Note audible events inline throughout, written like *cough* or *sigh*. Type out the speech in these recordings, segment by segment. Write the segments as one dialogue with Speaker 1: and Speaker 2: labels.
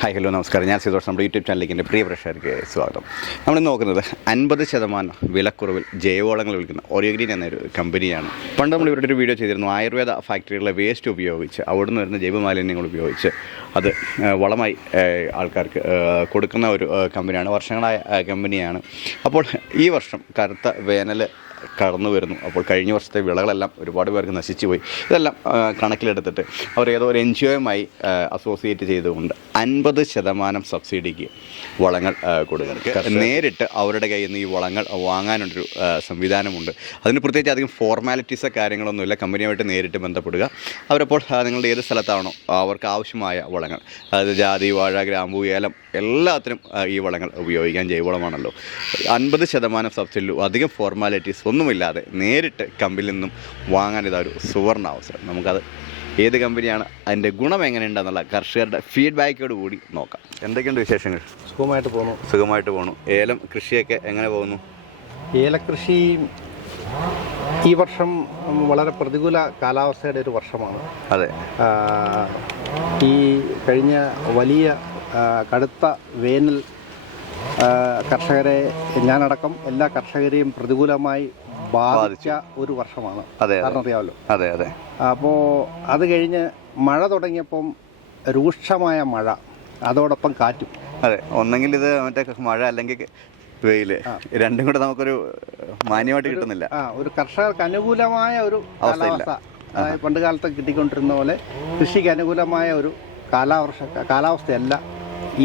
Speaker 1: Hi hello നമസ്കാരം. ഞാൻ സിതോഷ് നമ്മുടെ യൂട്യൂബ് ചാനലിലേക്ക് എന്റെ പ്രിയ പ്രേക്ഷകർക്ക് സ്വാഗതം. നമ്മൾ നോക്കുന്നത് അൻപത് ശതമാനം വിലക്കുറവിൽ ജൈവവളങ്ങൾ വിൽക്കുന്ന ഒരേഗ്രീൻ എന്നൊരു കമ്പനിയാണ്. പണ്ട് നമ്മൾ ഇവരുടെ ഒരു വീഡിയോ ചെയ്തിരുന്നു. ആയുർവേദ ഫാക്ടറികളിലെ വേസ്റ്റ് ഉപയോഗിച്ച് അവിടെ നിന്ന് വരുന്ന ജൈവ മാലിന്യങ്ങൾ ഉപയോഗിച്ച് അത് വളമായി ആൾക്കാർക്ക് കൊടുക്കുന്ന ഒരു കമ്പനിയാണ് വർഷങ്ങളായ കമ്പനിയാണ്. അപ്പോൾ ഈ വർഷം കറുത്ത വേനൽ കടന്നു വരുന്നു. അപ്പോൾ കഴിഞ്ഞ വർഷത്തെ വിളകളെല്ലാം ഒരുപാട് പേർക്ക് നശിച്ചു പോയി ഇതെല്ലാം കണക്കിലെടുത്തിട്ട് അവർ ഏതോ ഒരു എൻ ജി ഒയുമായി അസോസിയേറ്റ് ചെയ്തുകൊണ്ട് അൻപത് ശതമാനം സബ്സിഡിക്ക് വളങ്ങൾ കൊടുക്കുന്നത് നേരിട്ട് അവരുടെ കയ്യിൽ നിന്ന് ഈ വളങ്ങൾ വാങ്ങാനുള്ളൊരു സംവിധാനമുണ്ട്. അതിന് പ്രത്യേകിച്ച് അധികം ഫോർമാലിറ്റീസോ കാര്യങ്ങളൊന്നുമില്ല കമ്പനിയുമായിട്ട് നേരിട്ട് ബന്ധപ്പെടുക. അവരപ്പോൾ നിങ്ങളുടെ ഏത് സ്ഥലത്താണോ അവർക്ക് ആവശ്യമായ വളങ്ങൾ അതായത് ജാതി വാഴ ഗ്രാമ്പു ഏലം എല്ലാത്തിനും ഈ വളങ്ങൾ ഉപയോഗിക്കാൻ ജൈവവളമാണല്ലോ. അൻപത് ശതമാനം സബ്സിഡിയിലും അധികം ഫോർമാലിറ്റീസ് ഒന്നുമില്ലാതെ നേരിട്ട് കമ്പനിയിൽ നിന്നും വാങ്ങാൻ ഇതൊരു സുവർണ അവസരം. നമുക്കത് ഏത് കമ്പനിയാണ് അതിന്റെ ഗുണം എങ്ങനെയുണ്ടെന്നുള്ള കർഷകരുടെ ഫീഡ്ബാക്കോട് കൂടി നോക്കാം. എന്തൊക്കെയുണ്ട് വിശേഷങ്ങൾ?
Speaker 2: സുഖമായിട്ട് പോകുന്നു.
Speaker 1: സുഖമായിട്ട് പോകുന്നു. ഏലം കൃഷിയൊക്കെ എങ്ങനെ പോകുന്നു?
Speaker 2: ഏലകൃഷി ഈ വർഷം വളരെ പ്രതികൂല കാലാവസ്ഥയുടെ ഒരു വർഷമാണ്.
Speaker 1: അതെ.
Speaker 2: ഈ കഴിഞ്ഞ വലിയ കടുത്ത വേനൽ കർഷകരെ ഞാനടക്കം എല്ലാ കർഷകരെയും പ്രതികൂലമായി ബാധിച്ച ഒരു വർഷമാണ്.
Speaker 1: അതെ
Speaker 2: കാരണം അറിയാമല്ലോ
Speaker 1: അതെ അതെ.
Speaker 2: അപ്പോൾ അത് കഴിഞ്ഞ് മഴ തുടങ്ങിയപ്പം രൂക്ഷമായ മഴ അതോടൊപ്പം കാറ്റും.
Speaker 1: അതെ ഒന്നെങ്കിൽ ഇത് മറ്റേ മഴ അല്ലെങ്കിൽ വെയിൽ രണ്ടും കൂടെ നമുക്കൊരു മാന്യമായിട്ട് കിട്ടുന്നില്ല.
Speaker 2: ഒരു കർഷകർക്ക് അനുകൂലമായ ഒരു. കാലാവസ്ഥ. പണ്ട് കാലത്ത് കിട്ടിക്കൊണ്ടിരുന്ന പോലെ കൃഷിക്ക് അനുകൂലമായ ഒരു കാലാവർഷ കാലാവസ്ഥയല്ല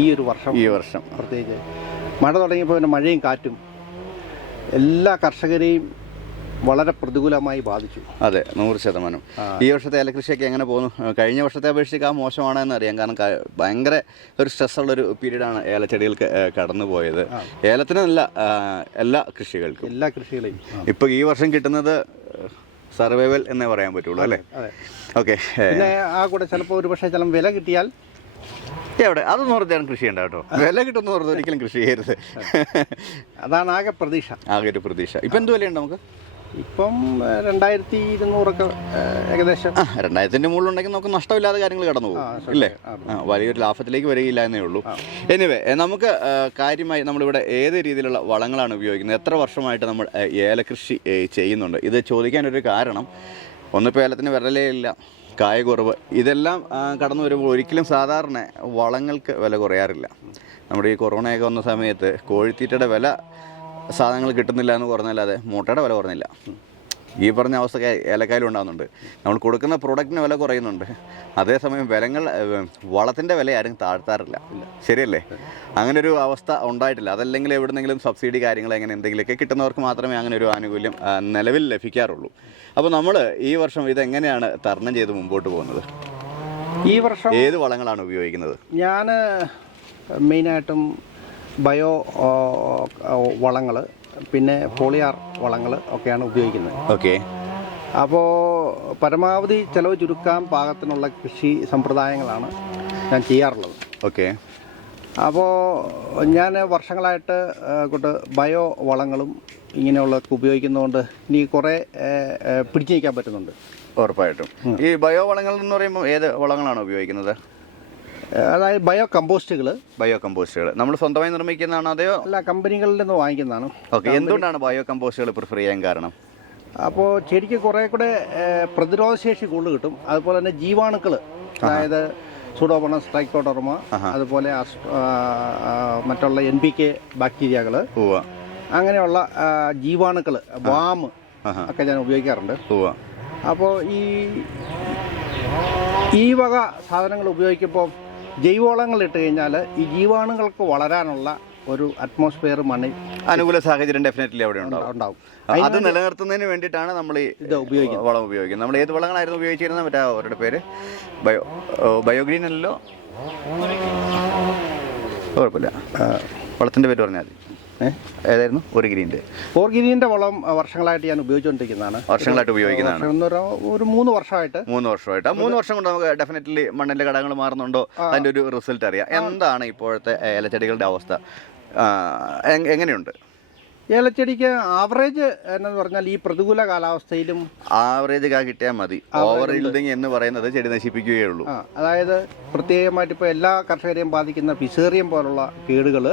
Speaker 2: ഈ ഒരു വർഷം
Speaker 1: ഈ വർഷം.
Speaker 2: പ്രത്യേകിച്ച്. മഴ തുടങ്ങിയപ്പോൾ പിന്നെ മഴയും കാറ്റും എല്ലാ കർഷകരെയും വളരെ പ്രതികൂലമായി ബാധിച്ചു.
Speaker 1: അതെ നൂറ് ശതമാനം. ഈ വർഷത്തെ ഏലകൃഷിയൊക്കെ എങ്ങനെ പോകുന്നു? കഴിഞ്ഞ വർഷത്തെ അപേക്ഷിച്ച് ആ മോശമാണെന്ന് അറിയാം. കാരണം ഭയങ്കര ഒരു സ്ട്രെസ്സുള്ളൊരു പീരീഡാണ് ഏലച്ചെടികൾക്ക് കടന്നു പോയത്. ഏലത്തിനല്ല എല്ലാ കൃഷികൾക്കും.
Speaker 2: എല്ലാ കൃഷികളെയും.
Speaker 1: ഇപ്പോൾ ഈ വർഷം കിട്ടുന്നത് സർവൈവൽ എന്നേ പറയാൻ പറ്റുള്ളൂ അല്ലേ? ഓക്കെ
Speaker 2: പിന്നെ ആ കൂടെ ചിലപ്പോൾ ഒരു പക്ഷേ ചില വില കിട്ടിയാൽ
Speaker 1: എവിടെ? അതൊന്നും ഓർത്താൻ കൃഷി ഉണ്ട് കേട്ടോ. വില കിട്ടുന്ന ഓർത്ത് ഒരിക്കലും കൃഷി ചെയ്യരുത്.
Speaker 2: അതാണ് ആകെ പ്രതീക്ഷ.
Speaker 1: ആകെ ഒരു പ്രതീക്ഷ. ഇപ്പം എന്ത് വിലയുണ്ട് നമുക്ക്?
Speaker 2: ഇപ്പം രണ്ടായിരത്തി ഇരുന്നൂറൊക്കെ ഏകദേശം.
Speaker 1: രണ്ടായിരത്തിന്റെ മുകളിലുണ്ടെങ്കിൽ നമുക്ക് നഷ്ടമില്ലാതെ കാര്യങ്ങൾ കടന്നു പോകും ഇല്ലേ? വലിയൊരു ലാഭത്തിലേക്ക് വരികയില്ല എന്നേ ഉള്ളൂ. എനിവേ നമുക്ക് കാര്യമായി നമ്മളിവിടെ ഏത് രീതിയിലുള്ള വളങ്ങളാണ് ഉപയോഗിക്കുന്നത്? എത്ര വർഷമായിട്ട് നമ്മൾ ഏലകൃഷി ചെയ്യുന്നുണ്ട്? ഇത് ചോദിക്കാനൊരു കാരണം ഒന്നിപ്പോൾ ഏലത്തിന് വിരലേ ഇല്ല. കായ കുറവ് ഇതെല്ലാം കടന്നു വരുമ്പോൾ ഒരിക്കലും സാധാരണ വളങ്ങൾക്ക് വില കുറയാറില്ല. നമ്മുടെ ഈ കൊറോണയൊക്കെ വന്ന സമയത്ത് കോഴിത്തീറ്റയുടെ വില സാധനങ്ങൾ കിട്ടുന്നില്ല എന്ന് പറഞ്ഞല്ലാതെ മുട്ടയുടെ വില കുറഞ്ഞില്ല. ഈ പറഞ്ഞ അവസ്ഥ ഏലക്കായാലും ഉണ്ടാകുന്നുണ്ട്. നമ്മൾ കൊടുക്കുന്ന പ്രോഡക്റ്റിന് വില കുറയുന്നുണ്ട്. അതേസമയം വിലങ്ങൾ വളത്തിന്റെ വില ആരും താഴ്ത്താറില്ല. ശരിയല്ലേ? അങ്ങനെ ഒരു അവസ്ഥ ഉണ്ടായിട്ടില്ല. അതല്ലെങ്കിൽ എവിടുന്നെങ്കിലും സബ്സിഡി കാര്യങ്ങൾ അങ്ങനെ എന്തെങ്കിലുമൊക്കെ കിട്ടുന്നവർക്ക് മാത്രമേ അങ്ങനെ ഒരു ആനുകൂല്യം നിലവിൽ ലഭിക്കാറുള്ളൂ. അപ്പോൾ നമ്മൾ ഈ വർഷം ഇതെങ്ങനെയാണ് തരണം ചെയ്ത് മുമ്പോട്ട് പോകുന്നത്?
Speaker 2: ഈ വർഷം
Speaker 1: ഏത് വളങ്ങളാണ് ഉപയോഗിക്കുന്നത്?
Speaker 2: ഞാൻ മെയിനായിട്ടും ബയോ വളങ്ങൾ പിന്നെ പോളിയാർ വളങ്ങൾ ഒക്കെയാണ് ഉപയോഗിക്കുന്നത്.
Speaker 1: ഓക്കെ.
Speaker 2: അപ്പോൾ പരമാവധി ചിലവ് ചുരുക്കാൻ പാകത്തിനുള്ള കൃഷി സമ്പ്രദായങ്ങളാണ് ഞാൻ ചെയ്യാറുള്ളത്.
Speaker 1: ഓക്കെ.
Speaker 2: അപ്പോൾ ഞാൻ വർഷങ്ങളായിട്ട് കൊണ്ട് ബയോ വളങ്ങളും ഇങ്ങനെയുള്ളതൊക്കെ ഉപയോഗിക്കുന്നതുകൊണ്ട് ഇനി കുറേ പിടിച്ചു നിൽക്കാൻ പറ്റുന്നുണ്ട്.
Speaker 1: ഉറപ്പായിട്ടും. ഈ ബയോ വളങ്ങൾ എന്ന് പറയുമ്പോൾ ഏത് വളങ്ങളാണ് ഉപയോഗിക്കുന്നത്?
Speaker 2: അതായത് ബയോ കമ്പോസ്റ്റുകൾ
Speaker 1: ബയോ കമ്പോസ്റ്റുകൾ നമ്മൾ സ്വന്തമായി നിർമ്മിക്കുന്നതാണോ അതെയോ?
Speaker 2: അല്ല കമ്പനികളിൽ നിന്ന് വാങ്ങിക്കുന്നതാണ്.
Speaker 1: ഓക്കെ. എന്തുകൊണ്ടാണ് ബയോ കമ്പോസ്റ്റുകൾ പ്രിഫർ ചെയ്യാൻ കാരണം?
Speaker 2: അപ്പോൾ ചെടിക്ക് കുറേ കൂടെ പ്രതിരോധശേഷി കൂടുതൽ കിട്ടും. അതുപോലെ തന്നെ ജീവാണുക്കൾ അതായത് സൂഡോമോണസ് ട്രൈക്കോഡർമ അതുപോലെ മറ്റുള്ള എൻ പി കെ ബാക്ടീരിയകൾ അങ്ങനെയുള്ള ജീവാണുക്കൾ വാമ് ഒക്കെ ഞാൻ ഉപയോഗിക്കാറുണ്ട്. അപ്പോൾ ഈ ഈ വക സാധനങ്ങൾ ഉപയോഗിക്കുമ്പോൾ ജൈവവളങ്ങൾ ഇട്ട് കഴിഞ്ഞാൽ ഈ ജീവാണുകൾക്ക് വളരാനുള്ള ഒരു അറ്റ്മോസ്ഫിയർ മണി
Speaker 1: അനുകൂല സാഹചര്യം ഡെഫിനറ്റ്ലി അവിടെ ഉണ്ടാവും.
Speaker 2: ഉണ്ടാവും.
Speaker 1: അത് നിലനിർത്തുന്നതിന് വേണ്ടിയിട്ടാണ് നമ്മൾ ഈ
Speaker 2: ഇത് ഉപയോഗിക്കുന്നത്.
Speaker 1: വളം ഉപയോഗിക്കുന്നത്. നമ്മൾ ഏത് വളങ്ങളായിരുന്നു ഉപയോഗിച്ചിരുന്നത്? മറ്റേ അവരുടെ പേര്? ബയോ ബയോഗ്രീൻ അല്ലല്ലോ കുഴപ്പമില്ല. വളത്തിന്റെ പേര് പറഞ്ഞാൽ മതി. ഏതായിരുന്നു? ഒരു ഗ്രീന്റെ
Speaker 2: ഓർഗിനിയന്റെ വളം വർഷങ്ങളായിട്ട് ഞാൻ ഉപയോഗിച്ചുകൊണ്ടിരിക്കുന്നതാണ്.
Speaker 1: വർഷങ്ങളായിട്ട് ഉപയോഗിക്കുന്നതാണ്.
Speaker 2: ഒരു മൂന്ന് വർഷമായിട്ട്.
Speaker 1: മൂന്ന് വർഷമായിട്ട്. ആ മൂന്ന് വർഷം കൊണ്ട് നമുക്ക് ഡെഫിനറ്റ്ലി മണ്ണിന്റെ ഘടകങ്ങൾ മാറുന്നുണ്ടോ? അതിന്റെ ഒരു റിസൾട്ട് അറിയാം. എന്താണ് ഇപ്പോഴത്തെ ഏലച്ചെടികളുടെ അവസ്ഥ? എങ്ങനെയുണ്ട്?
Speaker 2: ഏലച്ചെടിക്ക് ആവറേജ് എന്ന് പറഞ്ഞാൽ ഈ പ്രതികൂല കാലാവസ്ഥയിലും
Speaker 1: ആവറേജ് കാ കിട്ടിയാൽ മതി. ഓവർ ഇൽഡിങ് എന്ന് പറയുന്നത് ചെടി നശിപ്പിക്കുകയുള്ളൂ
Speaker 2: ഉള്ളൂ. അതായത് പ്രത്യേകമായിട്ട് ഇപ്പോൾ എല്ലാ കർഷകരെയും ബാധിക്കുന്ന ഫിസേറിയം പോലുള്ള കേടുകൾ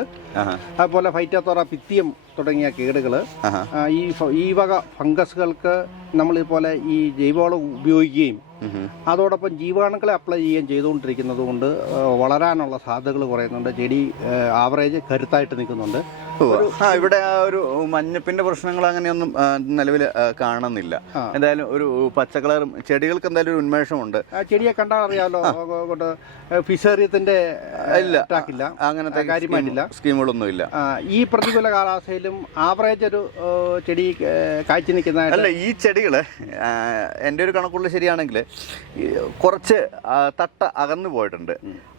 Speaker 2: അതുപോലെ ഫൈറ്റാത്തോറ പിത്തിയം തുടങ്ങിയ കേടുകൾ ഈ ഈ വക ഫംഗസുകൾക്ക് നമ്മളിതുപോലെ ഈ ജൈവവളം ഉപയോഗിക്കുകയും. അതോടൊപ്പം ജീവാണുക്കളെ അപ്ലൈ ചെയ്യുകയും ചെയ്തുകൊണ്ടിരിക്കുന്നത് കൊണ്ട് വളരാനുള്ള സാധ്യതകൾ കുറയുന്നുണ്ട്. ചെടി ആവറേജ് കരുത്തായിട്ട് നിൽക്കുന്നുണ്ട്.
Speaker 1: ആ ഇവിടെ ആ ഒരു മഞ്ഞപ്പിന്റെ പ്രശ്നങ്ങൾ അങ്ങനെയൊന്നും നിലവിൽ കാണുന്നില്ല. എന്തായാലും ഒരു പച്ച കളറും ചെടികൾക്ക് എന്തായാലും ഒരു ഉന്മേഷമുണ്ട്.
Speaker 2: ചെടിയെ കണ്ടാൽ അറിയാമല്ലോ ഫിഷറിയത്തിന്റെ
Speaker 1: ഇല്ല. അങ്ങനത്തെ
Speaker 2: കാര്യമായിട്ടില്ല.
Speaker 1: സ്കീമുകളൊന്നും ഇല്ല
Speaker 2: ഈ പ്രതികൂല കാലാവസ്ഥയിലും ആവറേജ് ഒരു ചെടി കാഴ്ച നിൽക്കുന്ന
Speaker 1: അല്ല ഈ ചെടികൾ എന്റെ എന്റെ ഒരു കണക്കുള്ള ശരിയാണെങ്കിൽ കുറച്ച് തട്ട അകന്നു പോയിട്ടുണ്ട്.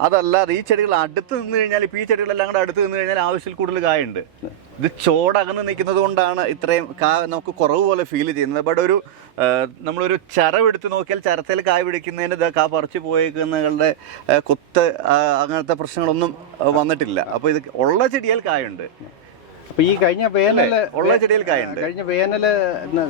Speaker 1: അതല്ലാതെ ഈ ചെടികൾ അടുത്ത് നിന്ന് കഴിഞ്ഞാൽ ഇപ്പോൾ ഈ ചെടികളെല്ലാം കൂടെ അടുത്ത് നിന്ന് കഴിഞ്ഞാൽ ആവശ്യത്തിൽ കൂടുതൽ കായുണ്ട്. ഇത് ചോടകന്ന് നിൽക്കുന്നത് കൊണ്ടാണ് ഇത്രയും കാ നമുക്ക് കുറവ് പോലെ ഫീൽ ചെയ്യുന്നത്. ബട്ട് ഒരു നമ്മളൊരു ചരവെടുത്ത് നോക്കിയാൽ ചരത്തിൽ കായ് പിടിക്കുന്നതിന് ഇത് കാ പറിച്ചു പോയേക്കുന്നവരുടെ കുത്ത് അങ്ങനത്തെ പ്രശ്നങ്ങളൊന്നും വന്നിട്ടില്ല. അപ്പോൾ ഇത് ഉള്ള ചെടിയാൽ കായുണ്ട്.
Speaker 2: അപ്പൊ ഈ കഴിഞ്ഞ വേനൽ
Speaker 1: ഉള്ള ചെടിയിൽ കായുണ്ട്
Speaker 2: കഴിഞ്ഞ വേനൽ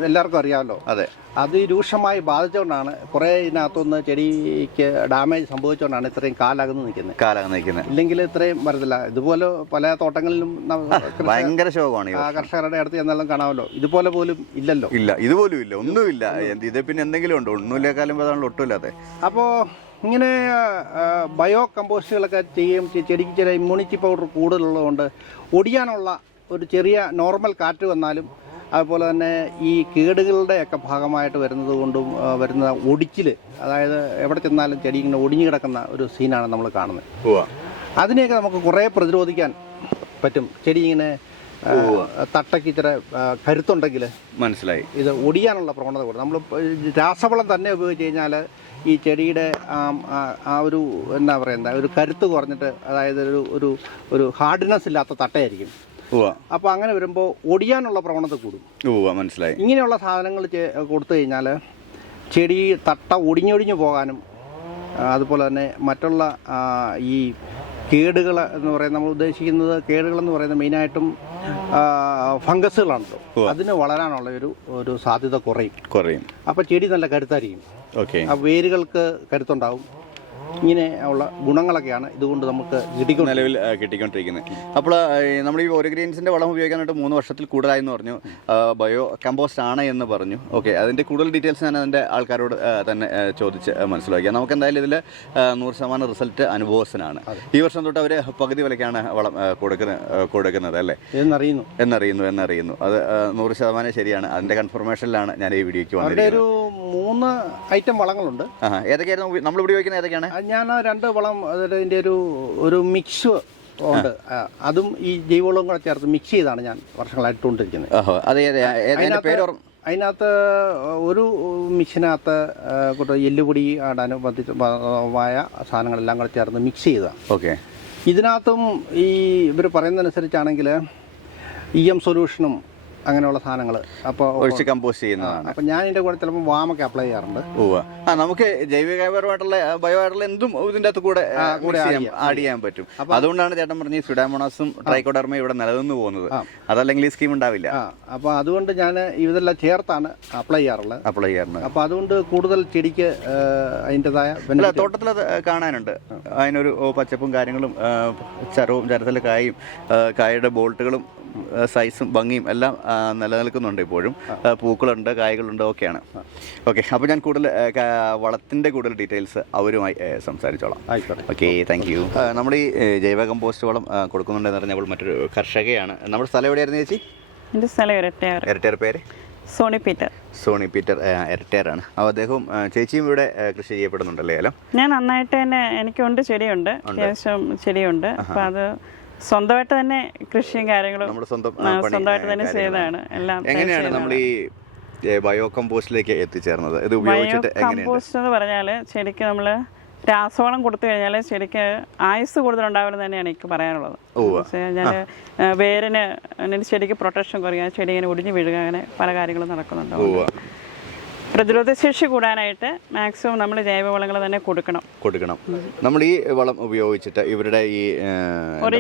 Speaker 2: എല്ലാവർക്കും അറിയാമല്ലോ
Speaker 1: അതെ.
Speaker 2: അത് രൂക്ഷമായി ബാധിച്ചുകൊണ്ടാണ് കുറെ ഇതിനകത്തുനിന്ന് ചെടിക്ക് ഡാമേജ് സംഭവിച്ചുകൊണ്ടാണ് ഇത്രയും കാലകന്ന് നിൽക്കുന്നത്
Speaker 1: കാലം നിൽക്കുന്നത്
Speaker 2: ഇല്ലെങ്കിൽ ഇത്രയും വരത്തില്ല. ഇതുപോലെ പല തോട്ടങ്ങളിലും
Speaker 1: ഭയങ്കര ശോകമാണ്
Speaker 2: കർഷകരുടെ അടുത്ത് ചെന്നാലും കാണാമല്ലോ. ഇതുപോലെ പോലും ഇല്ലല്ലോ.
Speaker 1: ഇല്ല ഇതുപോലും ഇല്ല. ഒന്നുമില്ല. ഇത് പിന്നെ എന്തെങ്കിലും ഉണ്ടോ? കാലം അതാണല്ലോ ഒട്ടുമില്ലാതെ
Speaker 2: അപ്പോൾ ഇങ്ങനെ ബയോ കമ്പോസ്റ്റുകളൊക്കെ ചെയ്യും ചെടിക്ക് ചില ഇമ്മ്യൂണിറ്റി പൗഡർ കൂടുതലുള്ളതുകൊണ്ട് ഒടിയാനുള്ള ഒരു ചെറിയ നോർമൽ കാറ്റ് വന്നാലും അതുപോലെ തന്നെ ഈ കേടുകളുടെയൊക്കെ ഭാഗമായിട്ട് വരുന്നത് കൊണ്ടും വരുന്ന ഒടിച്ചിൽ അതായത് എവിടെ ചെന്നാലും ചെടി ഇങ്ങനെ ഒടിഞ്ഞു കിടക്കുന്ന ഒരു സീനാണ് നമ്മൾ കാണുന്നത്. അതിനെയൊക്കെ നമുക്ക് കുറേ പ്രതിരോധിക്കാൻ പറ്റും. ചെടി ഇങ്ങനെ തട്ടയ്ക്ക് ഇത്ര കരുത്തുണ്ടെങ്കിൽ
Speaker 1: മനസ്സിലായി.
Speaker 2: ഇത് ഒടിയാനുള്ള പ്രവണത കൂടും. നമ്മൾ രാസവളം തന്നെ ഉപയോഗിച്ച് കഴിഞ്ഞാൽ ഈ ചെടിയുടെ ആ ഒരു എന്താ പറയുക ഒരു കരുത്ത് കുറഞ്ഞിട്ട് അതായത് ഒരു ഒരു ഒരു ഹാർഡ്നെസ് ഇല്ലാത്ത തട്ടയായിരിക്കും. അപ്പോൾ അങ്ങനെ വരുമ്പോൾ ഒടിയാനുള്ള പ്രവണത കൂടും.
Speaker 1: മനസ്സിലായി.
Speaker 2: ഇങ്ങനെയുള്ള സാധനങ്ങൾ കൊടുത്തു കഴിഞ്ഞാൽ ചെടി തട്ട ഒടിഞ്ഞൊടിഞ്ഞു പോകാനും അതുപോലെ തന്നെ മറ്റുള്ള ഈ കേടുകൾ എന്ന് പറയുന്നത് നമ്മൾ ഉദ്ദേശിക്കുന്നത് കേടുകൾ എന്ന് പറയുന്നത് മെയിനായിട്ടും ഫംഗസുകളാണല്ലോ. അതിന് വളരാനുള്ള ഒരു ഒരു സാധ്യത കുറയും.
Speaker 1: കുറയും.
Speaker 2: അപ്പോൾ ചെടി നല്ല കരുത്തായിരിക്കും
Speaker 1: ഓക്കെ.
Speaker 2: ആ വേരുകൾക്ക് കരുത്തുണ്ടാവും. ഇങ്ങനെ ഉള്ള ഗുണങ്ങളൊക്കെയാണ് ഇതുകൊണ്ട് നമുക്ക് കിട്ടിക്കൊണ്ട്
Speaker 1: നിലവിൽ കിട്ടിക്കൊണ്ടിരിക്കുന്നത്. അപ്പോൾ നമ്മൾ ഈ ഒരു ഗ്രീൻസിന്റെ വളം ഉപയോഗിക്കാനായിട്ട് മൂന്ന് വർഷത്തിൽ കൂടുതലായി എന്ന് പറഞ്ഞു. ബയോ കമ്പോസ്റ്റ് ആണ് എന്ന് പറഞ്ഞു. ഓക്കെ അതിന്റെ കൂടുതൽ ഡീറ്റെയിൽസ് ഞാൻ അതിന്റെ ആൾക്കാരോട് തന്നെ ചോദിച്ച് മനസ്സിലാക്കിയാൽ നമുക്ക് എന്തായാലും ഇതിൽ നൂറ് ശതമാനം റിസൾട്ട് അനുഭവസനാണ് ഈ വർഷം തൊട്ട് അവർ പകുതി വിലക്കാണ് വളം കൊടുക്കുന്നത് കൊടുക്കുന്ന കൊടുക്കുന്നത് അല്ലേ?
Speaker 2: എന്നറിയുന്നു.
Speaker 1: എന്നറിയുന്നു എന്നറിയുന്നു. അത് നൂറ് ശതമാനം ശരിയാണ്. അതിന്റെ കൺഫർമേഷനിലാണ് ഞാൻ ഈ വീഡിയോയ്ക്ക് വന്നത്
Speaker 2: ഒരു മൂന്ന് ഐറ്റം വളങ്ങളുണ്ട്.
Speaker 1: ഏതൊക്കെയായിരുന്നു? നമ്മൾ ഉപയോഗിക്കുന്നത് ഏതൊക്കെയാണ്?
Speaker 2: ഞാൻ ആ രണ്ട് വളം അതിന്റെ ഒരു ഒരു മിക്സ് ഉണ്ട്. അതും ഈ ജൈവവളവും കൂടെ ചേർത്ത് മിക്സ് ചെയ്താണ് ഞാൻ വർഷങ്ങളായിട്ട്
Speaker 1: കൊണ്ടിരിക്കുന്നത്
Speaker 2: അതിനകത്ത് ഒരു മിക്സിനകത്ത് കൂട്ട എല്ലുപൊടി അനുബന്ധിച്ചമായ സാധനങ്ങളെല്ലാം കൂടെ ചേർന്ന് മിക്സ് ചെയ്തതാണ്.
Speaker 1: ഓക്കെ.
Speaker 2: ഇതിനകത്തും ഈ ഇവർ പറയുന്നതനുസരിച്ചാണെങ്കിൽ ഇ എം സൊല്യൂഷനും അങ്ങനെയുള്ള സാധനങ്ങൾ അപ്പോൾ
Speaker 1: ഒഴിച്ച് കമ്പോസ്റ്റ് ചെയ്യുന്നതാണ്.
Speaker 2: അപ്പോൾ ഞാൻ എന്റെ കൂടെ ചിലപ്പോൾ വാമൊക്കെ അപ്ലൈ ചെയ്യാറുണ്ട്.
Speaker 1: ഉവ്വ. ആ നമുക്ക് ജൈവികപരമായിട്ടുള്ള ബയോ ആയിട്ടുള്ള എന്തും ഇതിന്റെ അകത്ത് കൂടെ. ആഡ് ചെയ്യാൻ പറ്റും. അതുകൊണ്ടാണ് ചേട്ടൻ പറഞ്ഞ ഈ സുഡാമോണാസും ട്രൈക്കോഡർമയും ഇവിടെ നിലനിന്ന് പോകുന്നത്. അതല്ലെങ്കിൽ ഈ സ്കീം ഉണ്ടാവില്ല.
Speaker 2: അപ്പോൾ അതുകൊണ്ട് ഞാൻ ഇതെല്ലാം ചേർത്താണ് അപ്ലൈ ചെയ്യാറുള്ളത്.
Speaker 1: അപ്ലൈ ചെയ്യാറുണ്ട്.
Speaker 2: അപ്പോൾ അതുകൊണ്ട് കൂടുതൽ ചെടിക്ക് അതിന്റെതായ
Speaker 1: തോട്ടത്തിൽ അത് കാണാനുണ്ട്. അതിനൊരു പച്ചപ്പും കാര്യങ്ങളും ചരവും ചരത്തിലെ കായും കായയുടെ ബോൾട്ടുകളും സൈസും ഭംഗിയും എല്ലാം നിലനിൽക്കുന്നുണ്ട് ഇപ്പോഴും. പൂക്കളുണ്ട് കായകളുണ്ട് ഒക്കെയാണ്. ഓക്കെ അപ്പോൾ ഞാൻ കൂടുതൽ വളത്തിന്റെ കൂടുതൽ ഡീറ്റെയിൽസ് അവരുമായി സംസാരിച്ചോളാം.
Speaker 2: ആയിക്കോട്ടെ.
Speaker 1: ഓക്കെ താങ്ക് യു നമ്മുടെ ഈ ജൈവ കമ്പോസ്റ്റ് വളം കൊടുക്കുന്നുണ്ടെന്ന് പറഞ്ഞപ്പോൾ മറ്റൊരു കർഷകയാണ്. നമ്മുടെ സ്ഥലം എവിടെയായിരുന്നു ചേച്ചി?
Speaker 3: എന്റെ സ്ഥലം ഇരട്ടയാർ
Speaker 1: ഇരട്ടയാർ പേര്?
Speaker 3: Sony Peter.
Speaker 1: സോണി പീറ്റർ ഇരട്ടയാറാണ്. അപ്പോൾ അദ്ദേഹവും ചേച്ചിയും ഇവിടെ കൃഷി ചെയ്യപ്പെടുന്നുണ്ടല്ലേ ഏലം
Speaker 3: ഞാൻ നന്നായിട്ട് തന്നെ എനിക്കുണ്ട് ചെടിയുണ്ട്. അത്യാവശ്യം ചെടിയുണ്ട്. അപ്പോൾ അത് സ്വന്തമായിട്ട് തന്നെ കൃഷിയും കാര്യങ്ങളും
Speaker 1: നമ്മുടെ സ്വന്തം
Speaker 3: സ്വന്തമായിട്ട് തന്നെ. ചെയ്തതാണ്. എല്ലാം
Speaker 1: എങ്ങനെയാണ് നമ്മൾ ഈ ബയോ കമ്പോസ്റ്റിലേക്ക് എത്തിച്ചേർന്നത്? ഇത് ഉപയോഗിച്ചിട്ട്
Speaker 3: കമ്പോസ്റ്റ് എന്ന് പറഞ്ഞാൽ ശരിക്കും നമ്മൾ രാസവളം കൊടുത്തു കഴിഞ്ഞാൽ ശരിക്കും ആയുസ് കൂടുതലുണ്ടാവില്ലെന്ന് തന്നെയാണ് എനിക്ക് പറയാനുള്ളത്. ഞാൻ വേരിന് ശരിക്കും പ്രൊട്ടക്ഷൻ കുറയുക ചെടി ഇങ്ങനെ ഒടിഞ്ഞു വീഴുക അങ്ങനെ പല കാര്യങ്ങളും നടക്കുന്നുണ്ട്.
Speaker 1: ഉവ്വ.
Speaker 3: പ്രതിരോധശേഷി കൂടാനായിട്ട് മാക്സിമം നമ്മൾ ജൈവവളങ്ങൾ തന്നെ കൊടുക്കണം.
Speaker 1: കൊടുക്കണം. നമ്മൾ ഈ വളം ഉപയോഗിച്ചിട്ട് ഇവരുടെ ഈ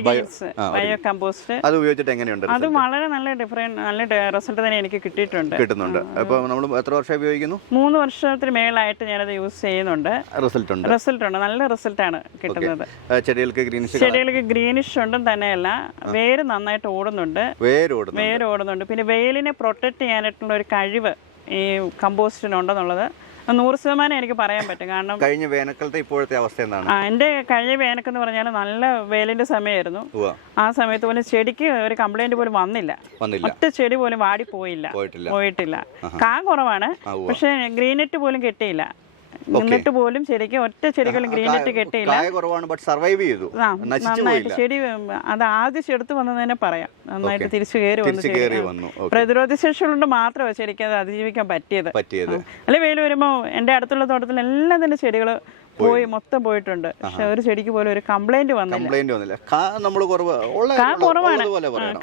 Speaker 1: ബയോ-
Speaker 3: കമ്പോസ്റ്റ്
Speaker 1: അത് ഉപയോഗിച്ചിട്ട് എങ്ങനെയുണ്ട്
Speaker 3: അത് വളരെ നല്ല ഡിഫറെന്റ് നല്ല റിസൾട്ട് തന്നെ എനിക്ക് കിട്ടിയിട്ടുണ്ട്.
Speaker 1: കിട്ടുന്നുണ്ട്. അപ്പോൾ നമ്മൾ എത്ര വർഷം ഉപയോഗിക്കുന്നു?
Speaker 3: മൂന്ന് വർഷത്തിന് മേളായിട്ട് ഞാനത് യൂസ് ചെയ്യുന്നുണ്ട്.
Speaker 1: റിസൾട്ട് ഉണ്ട്
Speaker 3: റിസൾട്ട് ഉണ്ട്. നല്ല റിസൾട്ടാണ് കിട്ടുന്നത്.
Speaker 1: ചെടികൾക്ക് ഗ്രീനിഷ്
Speaker 3: ചെടികൾക്ക് ഗ്രീനിഷ് ഉണ്ടും തന്നെയല്ല വേര് നന്നായിട്ട് ഓടുന്നുണ്ട്.
Speaker 1: വേരോടുന്നു
Speaker 3: വേര് ഓടുന്നുണ്ട്. പിന്നെ വെയിലിനെ പ്രൊട്ടക്ട് ചെയ്യാനായിട്ടുള്ള ഒരു കഴിവ് ഈ കമ്പോസ്റ്റിനുണ്ടെന്നുള്ളത് ഉണ്ടെന്നുള്ളത് നൂറ് ശതമാനം എനിക്ക് പറയാൻ പറ്റും. കാരണം
Speaker 1: കഴിഞ്ഞ വേനൽക്കാലത്തെ ഇപ്പോഴത്തെ അവസ്ഥ എന്താണ്?
Speaker 3: ആ, എന്റെ കഴിഞ്ഞ എന്ന് പറഞ്ഞാൽ നല്ല വേലിന്റെ സമയമായിരുന്നു. ആ സമയത്ത് പോലും ചെടിക്ക് ഒരു കംപ്ലൈന്റ് പോലും വന്നില്ല. ഒറ്റ ചെടി പോലും വാടി പോയില്ല.
Speaker 1: പോയിട്ടില്ല.
Speaker 3: കാ കുറവാണ്. പക്ഷെ ഗ്രീനെറ്റ് പോലും കെട്ടിയില്ല. എന്നിട്ട് പോലും ശരിക്കും ഒറ്റ ചെടികളും ഗ്രീനെറ്റ് കെട്ടിയില്ല.
Speaker 1: കായ കുറവാണ് ബട്ട് സർവൈവ് ചെയ്തു.
Speaker 3: നന്നായിട്ട് ചെടി അത് ആദ്യം ചെടുത്ത് വന്നതെന്ന് തന്നെ പറയാം. നന്നായിട്ട് തിരിച്ചു കയറി വന്നു പ്രതിരോധ ശേഷി കൊണ്ട് മാത്രമേ ശരിക്കും അത് അതിജീവിക്കാൻ പറ്റിയത്.
Speaker 1: പറ്റിയത്.
Speaker 3: അല്ലെ വെയിൽ വരുമ്പോൾ എന്റെ അടുത്തുള്ള തോട്ടത്തിൽ എല്ലാം തന്നെ ചെടികൾ പോയി. മൊത്തം പോയിട്ടുണ്ട്. പക്ഷെ ഒരു ചെടിക്ക് പോലും ഒരു കംപ്ലൈന്റ് വന്നില്ല.
Speaker 1: കാ
Speaker 3: കുറവാണ്.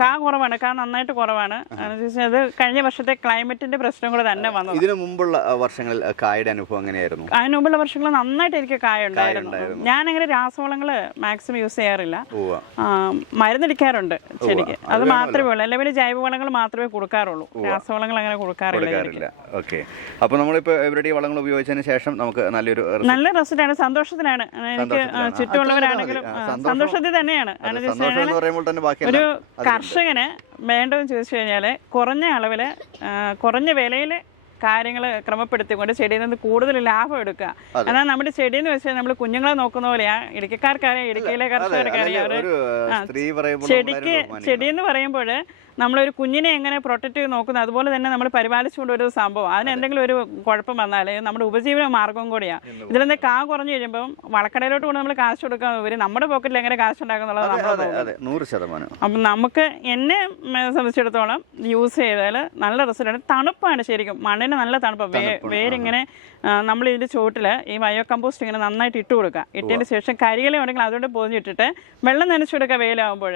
Speaker 3: കാ കുറവാണ്. കാ നന്നായിട്ട് കുറവാണ്. അത് കഴിഞ്ഞ വർഷത്തെ ക്ലൈമറ്റിന്റെ പ്രശ്നം കൂടെ തന്നെ വന്നു
Speaker 1: ഇതിനു മുമ്പുള്ള വർഷങ്ങളിൽ കായുടെ അനുഭവം എങ്ങനെയായിരുന്നു?
Speaker 3: അതിന് മുമ്പുള്ള വർഷങ്ങളിൽ നന്നായിട്ട് എനിക്ക് കായ ഉണ്ടായിരുന്നു ഞാൻ അങ്ങനെ രാസവളങ്ങൾ മാക്സിമം യൂസ് ചെയ്യാറില്ല. മരുന്നടിക്കാറുണ്ട് ചെടിക്ക്. അത് മാത്രമേ ഉള്ളൂ. അല്ലെങ്കിൽ ജൈവവളങ്ങൾ മാത്രമേ കൊടുക്കാറുള്ളൂ. രാസവളങ്ങൾ അങ്ങനെ കൊടുക്കാറില്ല
Speaker 1: ഓക്കെ. അപ്പോൾ നമ്മളിപ്പോൾ ഇവരുടെ ഈ വളങ്ങൾ ഉപയോഗിച്ചതിന് ശേഷം നമുക്ക് നല്ലൊരു റിസൾട്ട്.
Speaker 3: നല്ല റിസൾട്ടാണ്. സന്തോഷത്തിലാണ്. എനിക്ക്. ചുറ്റുമുള്ളവരാണെങ്കിലും സന്തോഷത്തിൽ തന്നെയാണ്. ഒരു കർഷകന് വേണ്ടതെന്ന് ചോദിച്ചു കഴിഞ്ഞാൽ കുറഞ്ഞ അളവിൽ കുറഞ്ഞ വിലയിൽ കാര്യങ്ങൾ ക്രമപ്പെടുത്തിക്കൊണ്ട് ചെടിയിൽ നിന്ന് കൂടുതൽ ലാഭം എടുക്കുക. എന്നാൽ നമ്മുടെ ചെടി എന്ന് വെച്ചാൽ നമ്മൾ കുഞ്ഞുങ്ങളെ നോക്കുന്ന പോലെയാ. ഇടുക്കിക്കാർക്കറിയാം ഇടുക്കിയിലെ കർഷകർക്ക് അറിയാം അവർ
Speaker 1: ഒരു
Speaker 3: ആ,
Speaker 1: സ്ത്രീ പറയുമ്പോൾ
Speaker 3: ചെടിക്ക് ചെടി എന്ന് പറയുമ്പോൾ നമ്മളൊരു കുഞ്ഞിനെ എങ്ങനെ പ്രൊട്ടക്ട് ചെയ്ത് നോക്കുന്നത് അതുപോലെ തന്നെ നമ്മൾ പരിപാലിച്ചുകൊണ്ട് ഒരു സംഭവം. അതിന് എന്തെങ്കിലും ഒരു കുഴപ്പം വന്നാൽ നമ്മുടെ ഉപജീവന മാർഗവും കൂടിയാണ് ഇതിലെന്ത് കാ കുറഞ്ഞു കഴിയുമ്പോൾ വളക്കടയിലോട്ട് കൊണ്ട് നമ്മൾ കാശ് കൊടുക്കാൻ ഇവർ നമ്മുടെ പോക്കറ്റിൽ എങ്ങനെ കാശ് ഉണ്ടാക്കുന്നുള്ളത് നമ്മൾ
Speaker 1: നൂറ് ശതമാനം.
Speaker 3: അപ്പം നമുക്ക് എന്നെ സംബന്ധിച്ചിടത്തോളം യൂസ് ചെയ്താൽ നല്ല റിസൾട്ടാണ് തണുപ്പാണ് ശരിക്കും. മണ്ണിന് നല്ല തണുപ്പ്. വേരിങ്ങനെ നമ്മൾ ഇതിന്റെ ചുവട്ടിൽ ഈ ബയോ കമ്പോസ്റ്റ് ഇങ്ങനെ നന്നായിട്ട് ഇട്ട് കൊടുക്കുക ഇട്ടതിന് ശേഷം കരികളെ ഉണ്ടെങ്കിൽ അതുകൊണ്ട് പൊതിഞ്ഞിട്ടിട്ട് വെള്ളം നനച്ചു കൊടുക്കുക വെയിലാകുമ്പോൾ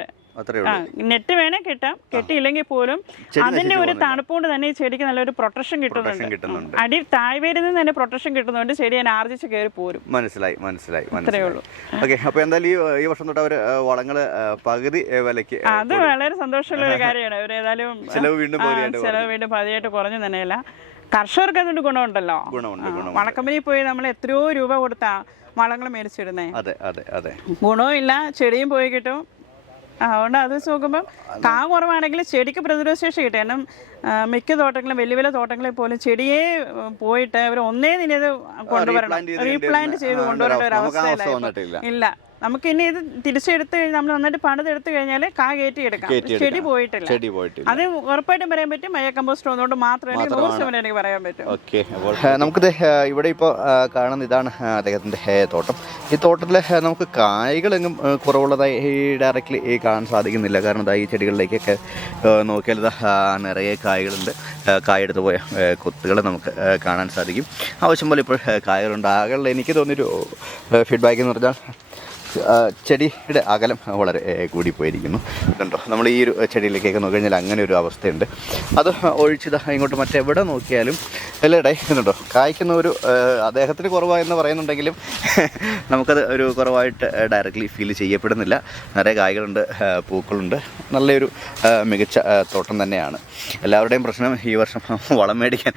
Speaker 3: ആ നെറ്റ് വേണേ കിട്ടാം. കെട്ടിയില്ലെങ്കിൽ പോലും അതിന്റെ ഒരു. തണുപ്പുകൊണ്ട് തന്നെ ഈ ചെടിക്ക് നല്ലൊരു പ്രൊട്ടക്ഷൻ കിട്ടുന്നുണ്ട്. അടി താഴ്വേരിൽ നിന്ന് തന്നെ പ്രൊട്ടക്ഷൻ കിട്ടുന്നതുകൊണ്ട് ചെടി ഞാൻ ആർജിച്ച് കയറി പോരും.
Speaker 1: മനസ്സിലായി മനസ്സിലായി
Speaker 3: അത്രേ
Speaker 1: മനസ്സിലായി.
Speaker 3: ഉള്ളൂ.
Speaker 1: ഓക്കെ എന്തായാലും ഈ ഈ വർഷം തൊട്ട് അവർ വളങ്ങൾ പകുതി വിലക്ക്
Speaker 3: അത് വളരെ സന്തോഷമുള്ള ഒരു *laughs* കാര്യമാണ്. അവർ ഏതായാലും
Speaker 1: ചെലവ് വീണ്ടും
Speaker 3: ചെലവ് വീണ്ടും പതിയായിട്ട് കുറഞ്ഞു തന്നെയല്ല. കർഷകർക്ക് അതുകൊണ്ട് ഗുണമുണ്ടല്ലോ.
Speaker 1: വളക്കമ്പനി
Speaker 3: വളക്കമ്പനിയിൽ പോയി നമ്മൾ എത്രയോ രൂപ കൊടുത്താ വളങ്ങൾ മേടിച്ചിടുന്നേ.
Speaker 1: അതെ അതെ അതെ.
Speaker 3: ഗുണവും ഇല്ല ചെടിയും പോയി കിട്ടും. അതുകൊണ്ട് അത് വെച്ച് നോക്കുമ്പോൾ കാ കുറവാണെങ്കിൽ ചെടിക്ക് പ്രതിരോധ ശേഷി കിട്ടും. കാരണം മിക്ക തോട്ടങ്ങളും വലിയ വലിയ തോട്ടങ്ങളിൽ പോലും ചെടിയെ പോയിട്ട് അവർ ഒന്നേ നിന്നെ ഇത് കൊണ്ടുവരണം. റീപ്ലാന്റ് ചെയ്ത് കൊണ്ടുവരേണ്ട ഒരു അവസ്ഥയിലായി ഇല്ല. നമുക്ക് ഇനി ഇത് തിരിച്ചെടുത്ത് കഴിഞ്ഞാൽ നമ്മൾ നന്നായിട്ട് പണിതെടുത്ത് കഴിഞ്ഞാൽ കാ കയറ്റി
Speaker 1: എടുക്കാം
Speaker 3: ചെടി പോയിട്ടില്ല.
Speaker 1: ചെടി പോയിട്ടില്ല.
Speaker 3: അത് ഉറപ്പായിട്ടും പറയാൻ പറ്റും. മയ കമ്പോസ്റ്റ് വന്നുകൊണ്ട് മാത്രമേ എനിക്ക് നൂറ് ശതമാനം എനിക്ക് പറയാൻ പറ്റും.
Speaker 1: ഓക്കെ നമുക്ക് നമുക്കിത് ഇവിടെ ഇപ്പോൾ കാണുന്ന ഇതാണ് അദ്ദേഹത്തിന്റെ അദ്ദേഹത്തിന്റെ ഹേ തോട്ടം. ഈ തോട്ടത്തിൽ നമുക്ക് കായ്കളെങ്ങും കുറവുള്ളതായി ഈ ഡയറക്റ്റ്ലി ഈ കാണാൻ സാധിക്കുന്നില്ല. കാരണം ഇതാ ഈ ചെടികളിലേക്കൊക്കെ നോക്കിയാൽ നിറയെ കായ്കളുണ്ട്. കായെടുത്ത് പോയ കൊത്തുകൾ നമുക്ക് കാണാൻ സാധിക്കും. ആവശ്യം പോലെ ഇപ്പോൾ കായകളുണ്ട്. ആകെ എനിക്ക് തോന്നിയൊരു ഫീഡ്ബാക്ക് എന്ന് പറഞ്ഞാൽ ചെടിയുടെ അകലം വളരെ കൂടിപ്പോയിരിക്കുന്നു. ഇതുണ്ടോ നമ്മൾ ഈ ഒരു ചെടിയിലേക്കൊക്കെ നോക്കി കഴിഞ്ഞാൽ അങ്ങനെ ഒരു അവസ്ഥയുണ്ട്. അത് ഒഴിച്ചത് ഇങ്ങോട്ട് മറ്റെവിടെ നോക്കിയാലും എല്ലായിടെ ഇതുണ്ടോ കായ്ക്കുന്ന ഒരു അദ്ദേഹത്തിന് കുറവായെന്ന് പറയുന്നുണ്ടെങ്കിലും *laughs* നമുക്കത് ഒരു കുറവായിട്ട് ഡയറക്റ്റ്ലി ഫീൽ ചെയ്യപ്പെടുന്നില്ല. നിറയെ കായ്കളുണ്ട് പൂക്കളുണ്ട്. നല്ലൊരു മികച്ച തോട്ടം തന്നെയാണ്. എല്ലാവരുടെയും പ്രശ്നം ഈ വർഷം *laughs* വളം മേടിക്കാൻ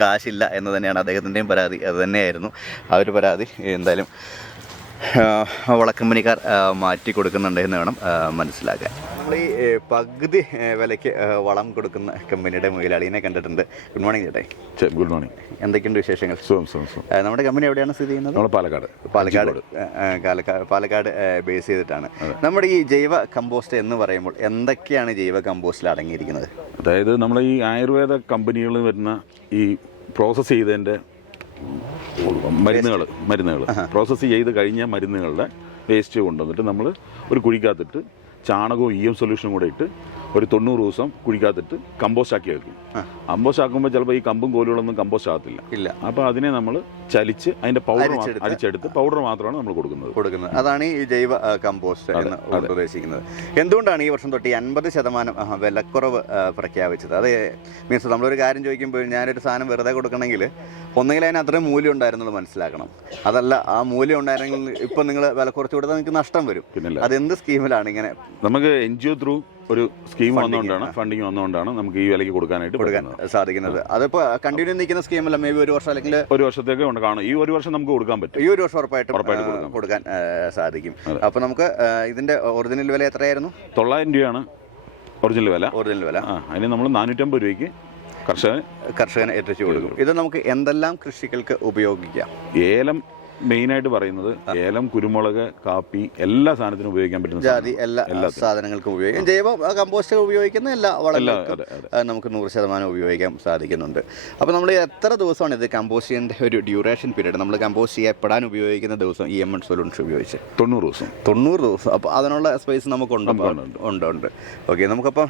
Speaker 1: കാശില്ല എന്ന് തന്നെയാണ് അദ്ദേഹത്തിന്റെയും പരാതി. അത് തന്നെയായിരുന്നു ആ ഒരു പരാതി. എന്തായാലും വളക്കമ്പനിക്കാർ മാറ്റി കൊടുക്കുന്നുണ്ട് എന്ന് വേണം മനസ്സിലാക്കുക മനസ്സിലാക്കാൻ. നമ്മൾ ഈ പകുതി വിലയ്ക്ക് വളം കൊടുക്കുന്ന കമ്പനിയുടെ മുതലാളിനെ കണ്ടിട്ടുണ്ട്. ഗുഡ് മോർണിംഗ് ചേട്ടേ.
Speaker 4: ഗുഡ് മോർണിംഗ്
Speaker 1: എന്തൊക്കെയുണ്ട് വിശേഷങ്ങൾ?
Speaker 4: സുഖം സുഖം സുഖം.
Speaker 1: നമ്മുടെ കമ്പനി എവിടെയാണ് സ്ഥിതി ചെയ്യുന്നത്?
Speaker 4: നമ്മൾ പാലക്കാട്
Speaker 1: പാലക്കാട് പാലക്കാട് ബേസ് ചെയ്തിട്ടാണ്. നമ്മുടെ ഈ ജൈവ കമ്പോസ്റ്റ് എന്ന് പറയുമ്പോൾ എന്തൊക്കെയാണ് ജൈവ കമ്പോസ്റ്റിൽ അടങ്ങിയിരിക്കുന്നത്?
Speaker 4: അതായത് നമ്മൾ ഈ ആയുർവേദ കമ്പനികളിൽ വരുന്ന ഈ പ്രോസസ്സ് ചെയ്തതിന്റെ മരുന്നുകൾ മരുന്നുകൾ. പ്രോസസ്സ് ചെയ്ത് കഴിഞ്ഞ മരുന്നുകളുടെ വേസ്റ്റ് കൊണ്ടുവന്നിട്ട് നമ്മൾ ഒരു കുഴിക്കകത്തിട്ട് ചാണകവും ഇ എം സൊല്യൂഷനും കൂടെ ഇട്ട് ഒരു തൊണ്ണൂറ് ദിവസം കുഴിക്കാത്തിട്ട് കമ്പോസ്റ്റ് ആക്കി വെക്കും. കമ്പോസ്റ്റ് ആക്കുമ്പോൾ ചിലപ്പോൾ ഈ കമ്പും കോലുകളൊന്നും കമ്പോസ്റ്റ് ആകത്തില്ല
Speaker 1: ഇല്ല.
Speaker 4: അപ്പോൾ അതിനെ നമ്മൾ ചലിച്ച് അതിന്റെ പൗഡർ
Speaker 1: അരിച്ചെടുത്ത്.
Speaker 4: പൗഡർ മാത്രമാണ് നമ്മൾ കൊടുക്കുന്നത്.
Speaker 1: കൊടുക്കുന്നത്. അതാണ് ഈ ജൈവ കമ്പോസ്റ്റ് എന്ന് ഉദ്ദേശിക്കുന്നത്. എന്തുകൊണ്ടാണ് ഈ വർഷം തൊട്ട് അൻപത് ശതമാനം വിലക്കുറവ് പ്രഖ്യാപിച്ചത്? അത് മീൻസ് നമ്മളൊരു കാര്യം ചോദിക്കുമ്പോൾ ഞാനൊരു സാധനം വെറുതെ കൊടുക്കണമെങ്കിൽ ഒന്നുകിൽ അതിന് അത്രയും മൂല്യം ഉണ്ടായിരുന്നുള്ളൂ മനസ്സിലാക്കണം. അതല്ല ആ മൂല്യം ഉണ്ടായിരുന്നെങ്കിൽ ഇപ്പം നിങ്ങൾ വില കുറച്ച് കൊടുത്താൽ നിങ്ങൾക്ക് നഷ്ടം വരും. അതെന്ത് സ്കീമിലാണ് ഇങ്ങനെ
Speaker 4: നമുക്ക് എൻ ജി ഒ ത്രൂ ഒരു സ്കീം വന്നുകൊണ്ടാണ് ഫണ്ടിങ് വന്നുകൊണ്ടാണ് നമുക്ക് ഈ വിലയ്ക്ക് കൊടുക്കാനായിട്ട്
Speaker 1: കൊടുക്കാൻ
Speaker 4: പറ്റുന്നത്.
Speaker 1: സാധിക്കുന്നത്. അതിപ്പോ കണ്ടിന്യൂ നിൽക്കുന്ന സ്കീമല്ല മേ ബി ഒരു വർഷം അല്ലെങ്കിൽ
Speaker 4: ഒരു വർഷത്തേക്ക് കൊണ്ട് കാണും. ഈ ഒരു വർഷം നമുക്ക് കൊടുക്കാൻ പറ്റും.
Speaker 1: ഈ ഒരു വർഷം ഉറപ്പായിട്ട് കൊടുക്കാൻ സാധിക്കും. അപ്പൊ നമുക്ക് ഇതിന്റെ ഒറിജിനൽ വില എത്രയായിരുന്നു?
Speaker 4: തൊള്ളായിരം രൂപയാണ് ഒറിജിനൽ വില.
Speaker 1: ഒറിജിനൽ വില.
Speaker 4: അതിന് നമ്മൾ നാനൂറ്റമ്പത് രൂപയ്ക്ക് കർഷകൻ
Speaker 1: കർഷകന് എത്തിച്ചു കൊടുക്കും. ഇത് നമുക്ക് എന്തെല്ലാം കൃഷികൾക്ക് ഉപയോഗിക്കാം?
Speaker 4: ഏലം മെയിനായിട്ട് പറയുന്നത് ഏലം കുരുമുളക് കാപ്പി എല്ലാ സാധനത്തിനും ഉപയോഗിക്കാൻ പറ്റുന്ന
Speaker 1: ജാതി എല്ലാ
Speaker 4: എല്ലാ
Speaker 1: സാധനങ്ങൾക്കും ഉപയോഗിക്കാം. ജൈവ കമ്പോസ്റ്റ് ഉപയോഗിക്കുന്ന എല്ലാ
Speaker 4: വളങ്ങളും
Speaker 1: വളങ്ങൾക്കും നമുക്ക് നൂറ് ശതമാനം ഉപയോഗിക്കാൻ സാധിക്കുന്നുണ്ട്. അപ്പോൾ നമ്മൾ എത്ര ദിവസമാണ് ഇത് കമ്പോസ്റ്റിന്റെ ഒരു ഡ്യൂറേഷൻ പീരീഡ്? നമ്മൾ കമ്പോസ്റ്റ് ചെയ്യപ്പെടാൻ ഉപയോഗിക്കുന്ന ദിവസം ഇ എം എൻ സൊല്യൂഷൻ ഉപയോഗിച്ച്.
Speaker 4: തൊണ്ണൂറ് ദിവസം.
Speaker 1: തൊണ്ണൂറ് ദിവസം. അപ്പോൾ അതിനുള്ള സ്പേസ് നമുക്ക്
Speaker 4: ഉണ്ട്, ഉണ്ട്.
Speaker 1: ഓക്കെ നമുക്കപ്പം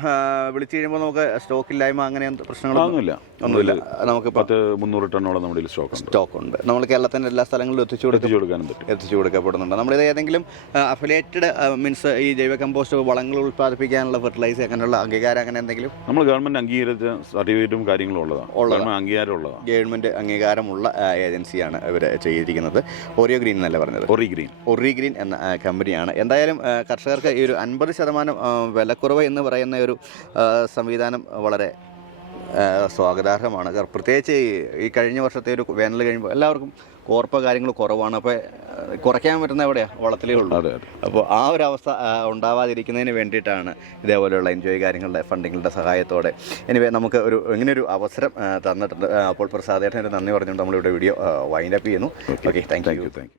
Speaker 1: വിളിച്ചു കഴിയുമ്പോൾ നമുക്ക് സ്റ്റോക്ക് ഇല്ലായ്മ അങ്ങനെ
Speaker 4: പ്രശ്നങ്ങളൊന്നുമില്ല
Speaker 1: ഒന്നുമില്ല. നമുക്ക്
Speaker 4: പത്ത് മുന്നൂറ് ടണ്ണോളം നമ്മുടെ സ്റ്റോക്ക് ഉണ്ട്.
Speaker 1: സ്റ്റോക്ക് ഉണ്ട്. നമ്മൾ കേരളത്തിന്റെ എല്ലാ സ്ഥലങ്ങളിലും എത്തിച്ചു കൊടുക്കും
Speaker 4: എത്തിച്ചു കൊടുക്കാനും പറ്റും.
Speaker 1: എത്തിച്ചു കൊടുക്കപ്പെടുന്നുണ്ട്. നമ്മളിത് ഏതെങ്കിലും അഫിലേറ്റഡ് മീൻസ് ഈ ജൈവ കമ്പോസ്റ്റ് വളങ്ങൾ ഉൽപ്പാദിപ്പിക്കാനുള്ള ഫെർട്ടിലൈസർ അങ്ങനെയുള്ള അംഗീകാരം അങ്ങനെ എന്തെങ്കിലും?
Speaker 4: നമ്മൾ ഗവൺമെന്റ് അംഗീകരിച്ച സർട്ടിഫിക്കറ്റും കാര്യങ്ങളും ഉള്ളതാണ്. ഗവൺമെന്റ് അംഗീകാരം ഉള്ളതാണ്.
Speaker 1: ഗവൺമെന്റ് അംഗീകാരമുള്ള ഏജൻസിയാണ് ഇവർ ചെയ്തിരിക്കുന്നത്. ഓറിയോ ഗ്രീൻ എന്നല്ല പറഞ്ഞത്?
Speaker 4: ഒറി ഗ്രീൻ
Speaker 1: ഒറി ഗ്രീൻ എന്ന കമ്പനിയാണ്. എന്തായാലും കർഷകർക്ക് ഈ ഒരു അൻപത് ശതമാനം വിലക്കുറവ് എന്ന് പറയുന്ന ഒരു സംവിധാനം വളരെ സ്വാഗതാർഹമാണ്. പ്രത്യേകിച്ച് ഈ- കഴിഞ്ഞ വർഷത്തെ ഒരു വേനൽ കഴിയുമ്പോൾ എല്ലാവർക്കും കോർപ്പ കാര്യങ്ങൾ കുറവാണ്. അപ്പോൾ കുറയ്ക്കാൻ പറ്റുന്ന എവിടെയാണ് വളത്തിലേ ഉള്ളൂ.
Speaker 4: അതെ അതെ.
Speaker 1: അപ്പോൾ ആ ഒരു അവസ്ഥ ഉണ്ടാവാതിരിക്കുന്നതിന് വേണ്ടിയിട്ടാണ് ഇതേപോലെയുള്ള എൻജോയ് കാര്യങ്ങളുടെ ഫണ്ടിങ്ങളുടെ സഹായത്തോടെ. എനിവേ നമുക്ക് ഒരു ഇങ്ങനെയൊരു അവസരം തന്നിട്ടുണ്ട്. അപ്പോൾ പ്രസാദേട്ടന്റെ നന്ദി പറഞ്ഞുകൊണ്ട് നമ്മളിവിടെ വീഡിയോ വൈൻഡപ്പ് ചെയ്യുന്നു. Okay thank
Speaker 4: you thank you